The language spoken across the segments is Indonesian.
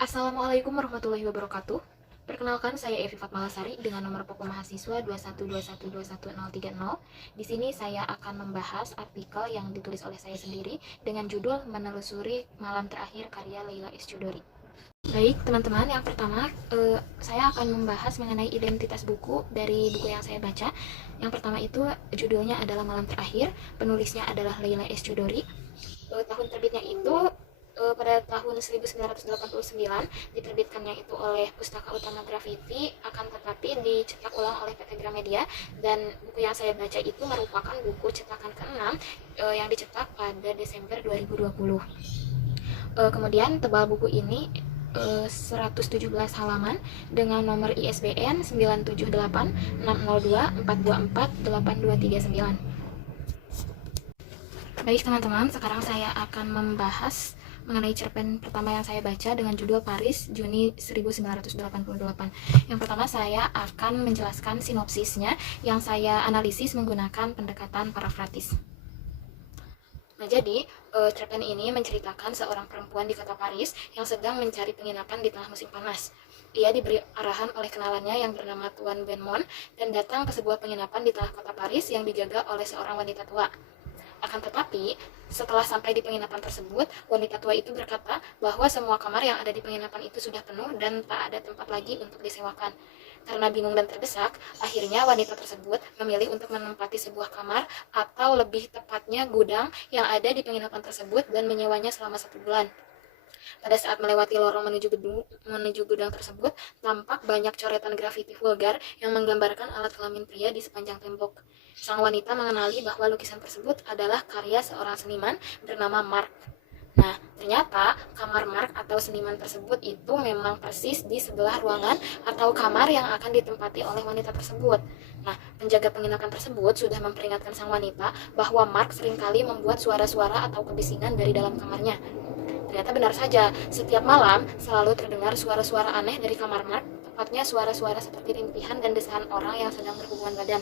Assalamualaikum warahmatullahi wabarakatuh. Perkenalkan, saya Evi Fatmalasari dengan nomor pokok mahasiswa 212121030. Di sini saya akan membahas artikel yang ditulis oleh saya sendiri dengan judul Menelusuri Malam Terakhir karya Leila S. Chudori. Baik, teman-teman, yang pertama saya akan membahas mengenai identitas buku dari buku yang saya baca. Yang pertama itu judulnya adalah Malam Terakhir, penulisnya adalah Leila S. Chudori. Tahun terbitnya itu pada tahun 1989, diterbitkannya itu oleh Pustaka Utama Graffiti, akan tetapi dicetak ulang oleh PT Gramedia, dan buku yang saya baca itu merupakan buku cetakan ke-6 yang dicetak pada Desember 2020. Kemudian tebal buku ini 117 halaman dengan nomor ISBN 9786024248239. Baik teman-teman, sekarang saya akan membahas mengenai cerpen pertama yang saya baca dengan judul Paris, Juni 1988. Yang pertama saya akan menjelaskan sinopsisnya yang saya analisis menggunakan pendekatan parafrasis. Nah, jadi cerpen ini menceritakan seorang perempuan di kota Paris yang sedang mencari penginapan di tengah musim panas. Ia diberi arahan oleh kenalannya yang bernama Tuan Benmont dan datang ke sebuah penginapan di tengah kota Paris yang dijaga oleh seorang wanita tua. Akan tetapi, setelah sampai di penginapan tersebut, wanita tua itu berkata bahwa semua kamar yang ada di penginapan itu sudah penuh dan tak ada tempat lagi untuk disewakan. Karena bingung dan terdesak, akhirnya wanita tersebut memilih untuk menempati sebuah kamar atau lebih tepatnya gudang yang ada di penginapan tersebut dan menyewanya selama 1 bulan. Pada saat melewati lorong menuju gudang tersebut, tampak banyak coretan grafiti vulgar yang menggambarkan alat kelamin pria di sepanjang tembok. Sang wanita mengenali bahwa lukisan tersebut adalah karya seorang seniman bernama Mark. Nah, ternyata kamar Mark atau seniman tersebut itu memang persis di sebelah ruangan atau kamar yang akan ditempati oleh wanita tersebut. Nah, penjaga penginapan tersebut sudah memperingatkan sang wanita bahwa Mark seringkali membuat suara-suara atau kebisingan dari dalam kamarnya. Ternyata benar saja, setiap malam selalu terdengar suara-suara aneh dari kamar Mark, tepatnya suara-suara seperti rintihan dan desahan orang yang sedang berhubungan badan.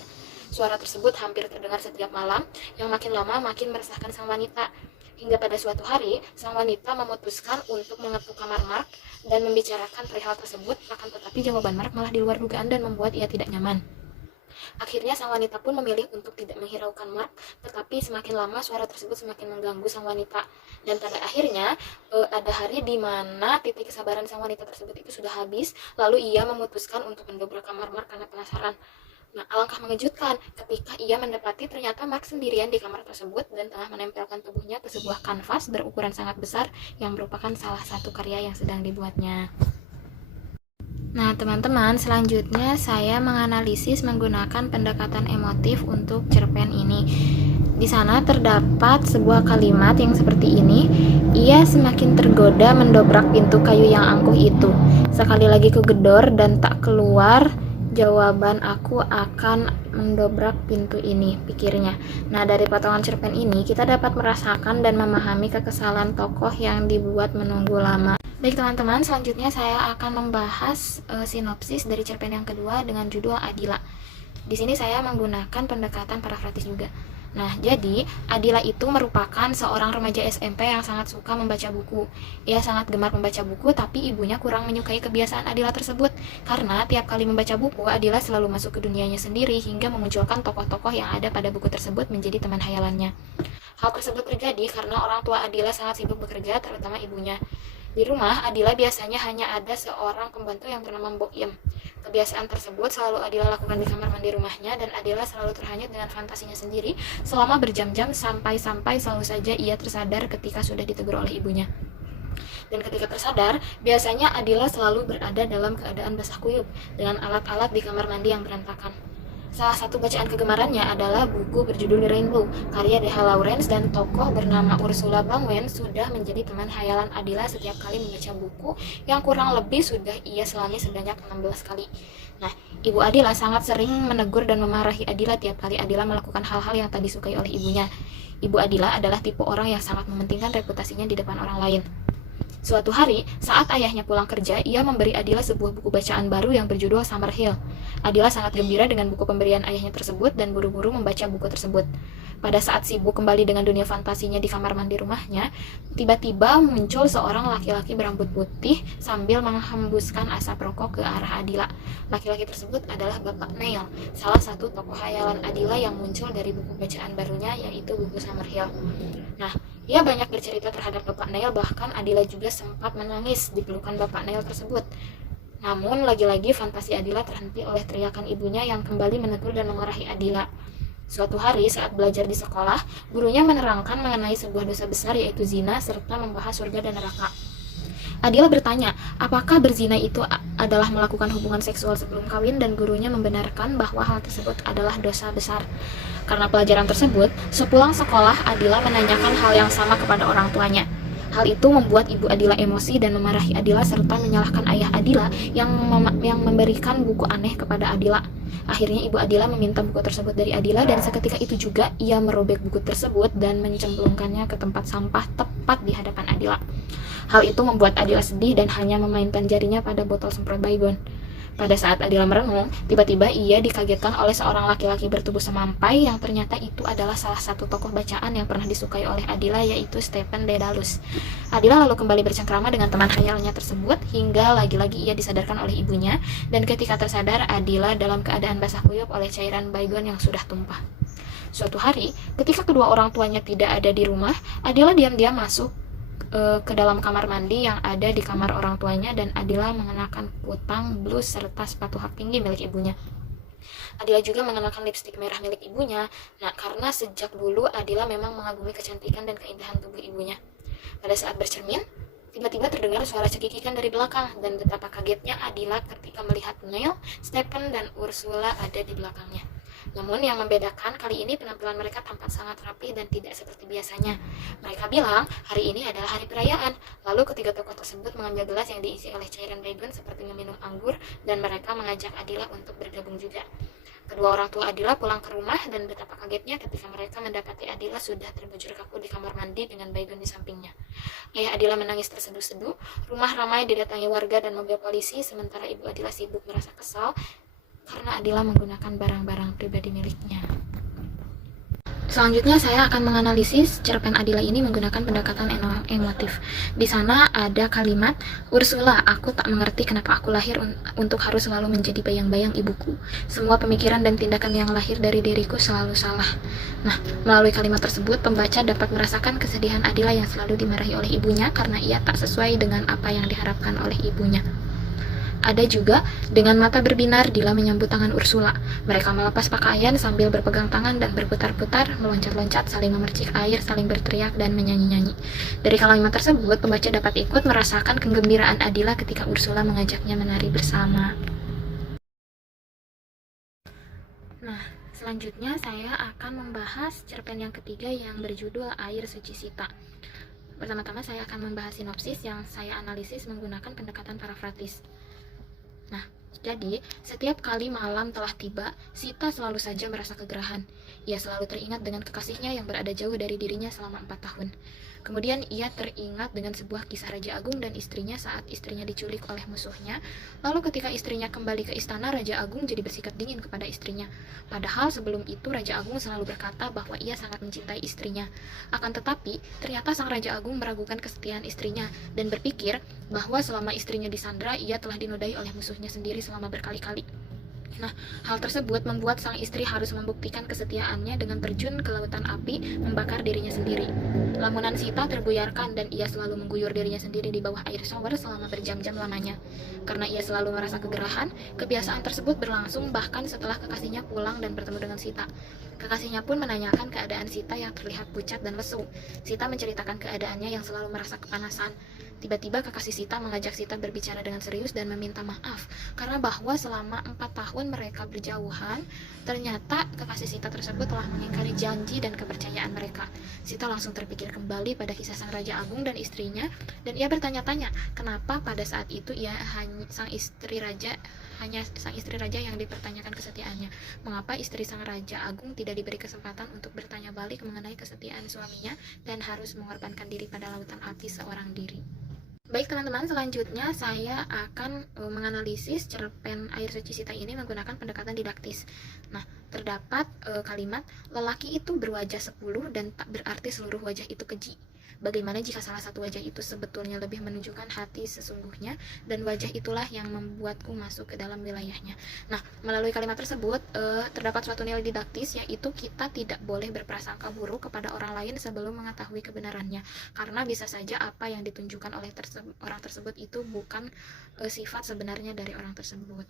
Suara tersebut hampir terdengar setiap malam, yang makin lama makin meresahkan sang wanita. Hingga pada suatu hari, sang wanita memutuskan untuk mengetuk kamar Mark dan membicarakan perihal tersebut, akan tetapi jawaban Mark malah di luar dugaan dan membuat ia tidak nyaman. Akhirnya sang wanita pun memilih untuk tidak menghiraukan Mark, tetapi semakin lama suara tersebut semakin mengganggu sang wanita. Dan pada akhirnya ada hari di mana titik kesabaran sang wanita tersebut itu sudah habis, lalu ia memutuskan untuk mendobrak kamar Mark karena penasaran. Nah, alangkah mengejutkan ketika ia mendapati ternyata Mark sendirian di kamar tersebut dan tengah menempelkan tubuhnya ke sebuah kanvas berukuran sangat besar yang merupakan salah satu karya yang sedang dibuatnya. Nah, teman-teman, selanjutnya saya menganalisis menggunakan pendekatan emotif untuk cerpen ini. Di sana terdapat sebuah kalimat yang seperti ini, ia semakin tergoda mendobrak pintu kayu yang angkuh itu. Sekali lagi kugedor dan tak keluar jawaban, aku akan mendobrak pintu ini, pikirnya. Nah, dari potongan cerpen ini kita dapat merasakan dan memahami kekesalan tokoh yang dibuat menunggu lama. Baik teman-teman, selanjutnya saya akan membahas sinopsis dari cerpen yang kedua dengan judul Adila. Di sini saya menggunakan pendekatan parafrasis juga. Nah, jadi Adila itu merupakan seorang remaja SMP yang sangat suka membaca buku. Ia sangat gemar membaca buku, tapi ibunya kurang menyukai kebiasaan Adila tersebut. Karena tiap kali membaca buku, Adila selalu masuk ke dunianya sendiri hingga memunculkan tokoh-tokoh yang ada pada buku tersebut menjadi teman hayalannya. Hal tersebut terjadi karena orang tua Adila sangat sibuk bekerja, terutama ibunya. Di rumah, Adila biasanya hanya ada seorang pembantu yang bernama Mbok Iem. Kebiasaan tersebut selalu Adila lakukan di kamar mandi rumahnya, dan Adila selalu terhanyut dengan fantasinya sendiri selama berjam-jam sampai selalu saja ia tersadar ketika sudah ditegur oleh ibunya. Dan ketika tersadar, biasanya Adila selalu berada dalam keadaan basah kuyup dengan alat-alat di kamar mandi yang berantakan. Salah satu bacaan kegemarannya adalah buku berjudul The Rainbow, karya D.H. Lawrence, dan tokoh bernama Ursula Bangwen sudah menjadi teman hayalan Adila setiap kali membaca buku yang kurang lebih sudah ia selami sebanyak 16 kali. Nah, ibu Adila sangat sering menegur dan memarahi Adila tiap kali Adila melakukan hal-hal yang tak disukai oleh ibunya. Ibu Adila adalah tipe orang yang sangat mementingkan reputasinya di depan orang lain. Suatu hari, saat ayahnya pulang kerja, ia memberi Adila sebuah buku bacaan baru yang berjudul Summerhill. Adila sangat gembira dengan buku pemberian ayahnya tersebut dan buru-buru membaca buku tersebut. Pada saat sibuk kembali dengan dunia fantasinya di kamar mandi rumahnya, tiba-tiba muncul seorang laki-laki berambut putih sambil menghembuskan asap rokok ke arah Adila. Laki-laki tersebut adalah Bapak Neil, salah satu tokoh khayalan Adila yang muncul dari buku bacaan barunya, yaitu buku Summerhill. Nah, ia banyak bercerita terhadap Bapak Neil, bahkan Adila juga sempat menangis di pelukan Bapak Neil tersebut. Namun, lagi-lagi fantasi Adila terhenti oleh teriakan ibunya yang kembali menegur dan memarahi Adila. Suatu hari saat belajar di sekolah, gurunya menerangkan mengenai sebuah dosa besar, yaitu zina, serta membahas surga dan neraka. Adila bertanya, apakah berzina itu adalah melakukan hubungan seksual sebelum kawin, dan gurunya membenarkan bahwa hal tersebut adalah dosa besar. Karena pelajaran tersebut, sepulang sekolah Adila menanyakan hal yang sama kepada orang tuanya. Hal itu membuat ibu Adila emosi dan memarahi Adila serta menyalahkan ayah Adila yang memberikan buku aneh kepada Adila. Akhirnya ibu Adila meminta buku tersebut dari Adila, dan seketika itu juga ia merobek buku tersebut dan mencemplungkannya ke tempat sampah tepat di hadapan Adila. Hal itu membuat Adila sedih dan hanya memainkan jarinya pada botol semprot baygon. Pada saat Adila merenung, tiba-tiba ia dikagetkan oleh seorang laki-laki bertubuh semampai yang ternyata itu adalah salah satu tokoh bacaan yang pernah disukai oleh Adila, yaitu Stephen Dedalus. Adila lalu kembali bercengkrama dengan teman khayalnya tersebut hingga lagi-lagi ia disadarkan oleh ibunya, dan ketika tersadar Adila dalam keadaan basah kuyup oleh cairan baygon yang sudah tumpah. Suatu hari, ketika kedua orang tuanya tidak ada di rumah, Adila diam-diam masuk ke dalam kamar mandi yang ada di kamar orang tuanya, dan Adila mengenakan kutang, blus, serta sepatu hak tinggi milik ibunya. Adila juga mengenakan lipstik merah milik ibunya. Nah, karena sejak dulu Adila memang mengagumi kecantikan dan keindahan tubuh ibunya. Pada saat bercermin, tiba-tiba terdengar suara cekikikan dari belakang, dan betapa kagetnya Adila ketika melihat Neil, Stephen, dan Ursula ada di belakangnya. Namun yang membedakan kali ini penampilan mereka tampak sangat rapi dan tidak seperti biasanya. Mereka bilang hari ini adalah hari perayaan. Lalu ketiga tokoh tersebut mengambil gelas yang diisi oleh cairan baygon seperti meminum anggur, dan mereka mengajak Adila untuk bergabung juga. Kedua orang tua Adila pulang ke rumah, dan betapa kagetnya ketika mereka mendapati Adila sudah terbujur kaku di kamar mandi dengan baygon di sampingnya. Ayah Adila menangis terseduh-seduh. Rumah ramai didatangi warga dan mobil polisi, sementara ibu Adila sibuk merasa kesal karena Adila menggunakan barang-barang pribadi miliknya. Selanjutnya saya akan menganalisis cerpen Adila ini menggunakan pendekatan emotif. Di sana ada kalimat, Ursula, aku tak mengerti kenapa aku lahir untuk harus selalu menjadi bayang-bayang ibuku. Semua pemikiran dan tindakan yang lahir dari diriku selalu salah. Nah, melalui kalimat tersebut, pembaca dapat merasakan kesedihan Adila yang selalu dimarahi oleh ibunya karena ia tak sesuai dengan apa yang diharapkan oleh ibunya. Ada juga, dengan mata berbinar, Dila menyambut tangan Ursula. Mereka melepas pakaian sambil berpegang tangan dan berputar-putar, meloncat-loncat, saling memercik air, saling berteriak, dan menyanyi-nyanyi. Dari kalimat tersebut, pembaca dapat ikut merasakan kegembiraan Adila ketika Ursula mengajaknya menari bersama. Nah, selanjutnya saya akan membahas cerpen yang ketiga yang berjudul Air Suci Sita. Pertama-tama saya akan membahas sinopsis yang saya analisis menggunakan pendekatan parafrasis. Nah, jadi setiap kali malam telah tiba, Sita selalu saja merasa kegerahan. Ia selalu teringat dengan kekasihnya yang berada jauh dari dirinya selama 4 tahun. Kemudian ia teringat dengan sebuah kisah Raja Agung dan istrinya saat istrinya diculik oleh musuhnya. Lalu ketika istrinya kembali ke istana, Raja Agung jadi bersikap dingin kepada istrinya. Padahal sebelum itu Raja Agung selalu berkata bahwa ia sangat mencintai istrinya. Akan tetapi, ternyata sang Raja Agung meragukan kesetiaan istrinya dan berpikir bahwa selama istrinya disandra, ia telah dinodai oleh musuhnya sendiri selama berkali-kali. Nah, hal tersebut membuat sang istri harus membuktikan kesetiaannya dengan terjun ke lautan api, membakar dirinya sendiri. Lamunan Sita terbuyarkan dan ia selalu mengguyur dirinya sendiri di bawah air shower selama berjam-jam lamanya. Karena ia selalu merasa kegerahan, kebiasaan tersebut berlangsung bahkan setelah kekasihnya pulang dan bertemu dengan Sita. Kekasihnya pun menanyakan keadaan Sita yang terlihat pucat dan lesu. Sita menceritakan keadaannya yang selalu merasa kepanasan. Tiba-tiba kekasih Sita mengajak Sita berbicara dengan serius dan meminta maaf karena bahwa selama 4 tahun mereka berjauhan, ternyata kekasih Sita tersebut telah mengingkari janji dan kepercayaan mereka. Sita langsung terpikir kembali pada kisah sang Raja Agung dan istrinya, dan ia bertanya-tanya kenapa pada saat itu hanya sang istri raja yang dipertanyakan kesetiaannya. Mengapa istri sang Raja Agung tidak diberi kesempatan untuk bertanya balik mengenai kesetiaan suaminya dan harus mengorbankan diri pada lautan api seorang diri. Baik teman-teman, selanjutnya saya akan menganalisis cerpen Air Suci Sita ini menggunakan pendekatan didaktis. Nah, terdapat kalimat lelaki itu berwajah 10 dan tak berarti seluruh wajah itu keji. Bagaimana jika salah satu wajah itu sebetulnya lebih menunjukkan hati sesungguhnya, dan wajah itulah yang membuatku masuk ke dalam wilayahnya. Nah, melalui kalimat tersebut terdapat suatu nilai didaktis, yaitu kita tidak boleh berprasangka buruk kepada orang lain sebelum mengetahui kebenarannya, karena bisa saja apa yang ditunjukkan oleh orang tersebut itu bukan sifat sebenarnya dari orang tersebut.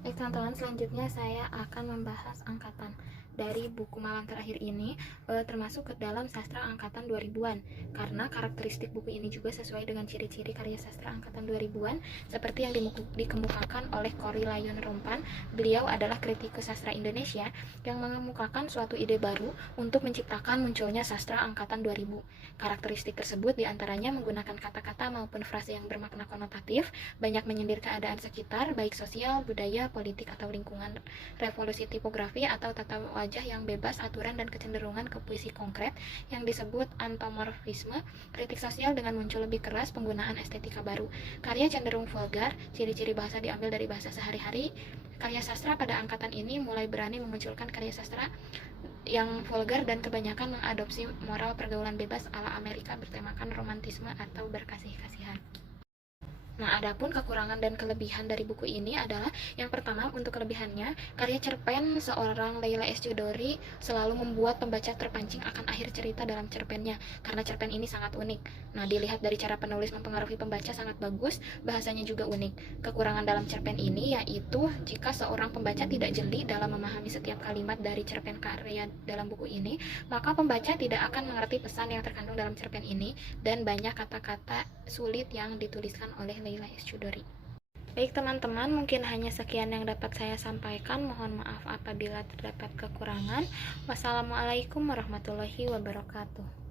Baik teman-teman, selanjutnya saya akan membahas angkatan dari buku Malam Terakhir ini, termasuk ke dalam sastra angkatan 2000-an, karena karakteristik buku ini juga sesuai dengan ciri-ciri karya sastra angkatan 2000-an seperti yang dikemukakan oleh Korrie Layun Rompan. Beliau adalah kritikus sastra Indonesia yang mengemukakan suatu ide baru untuk menciptakan munculnya sastra angkatan 2000. Karakteristik tersebut diantaranya menggunakan kata-kata maupun frase yang bermakna konotatif, banyak menyindir keadaan sekitar, baik sosial, budaya, politik, atau lingkungan, revolusi tipografi atau tata wajah yang bebas aturan dan kecenderungan ke puisi konkret yang disebut antomorfisme, kritik sosial dengan muncul lebih keras penggunaan estetika baru. Karya cenderung vulgar, ciri-ciri bahasa diambil dari bahasa sehari-hari. Karya sastra pada angkatan ini mulai berani memunculkan karya sastra yang vulgar dan kebanyakan mengadopsi moral pergaulan bebas ala Amerika bertemakan romantisme atau berkasih-kasihan. Nah, adapun kekurangan dan kelebihan dari buku ini adalah, yang pertama, untuk kelebihannya, karya cerpen seorang Leila S. Chudori selalu membuat pembaca terpancing akan akhir cerita dalam cerpennya, karena cerpen ini sangat unik. Nah, dilihat dari cara penulis mempengaruhi pembaca sangat bagus, bahasanya juga unik. Kekurangan dalam cerpen ini yaitu jika seorang pembaca tidak jeli dalam memahami setiap kalimat dari cerpen karya dalam buku ini, maka pembaca tidak akan mengerti pesan yang terkandung dalam cerpen ini, dan banyak kata-kata sulit yang dituliskan oleh Leila S. Chudori. Baik teman-teman, mungkin hanya sekian yang dapat saya sampaikan. Mohon maaf apabila terdapat kekurangan. Wassalamualaikum warahmatullahi wabarakatuh.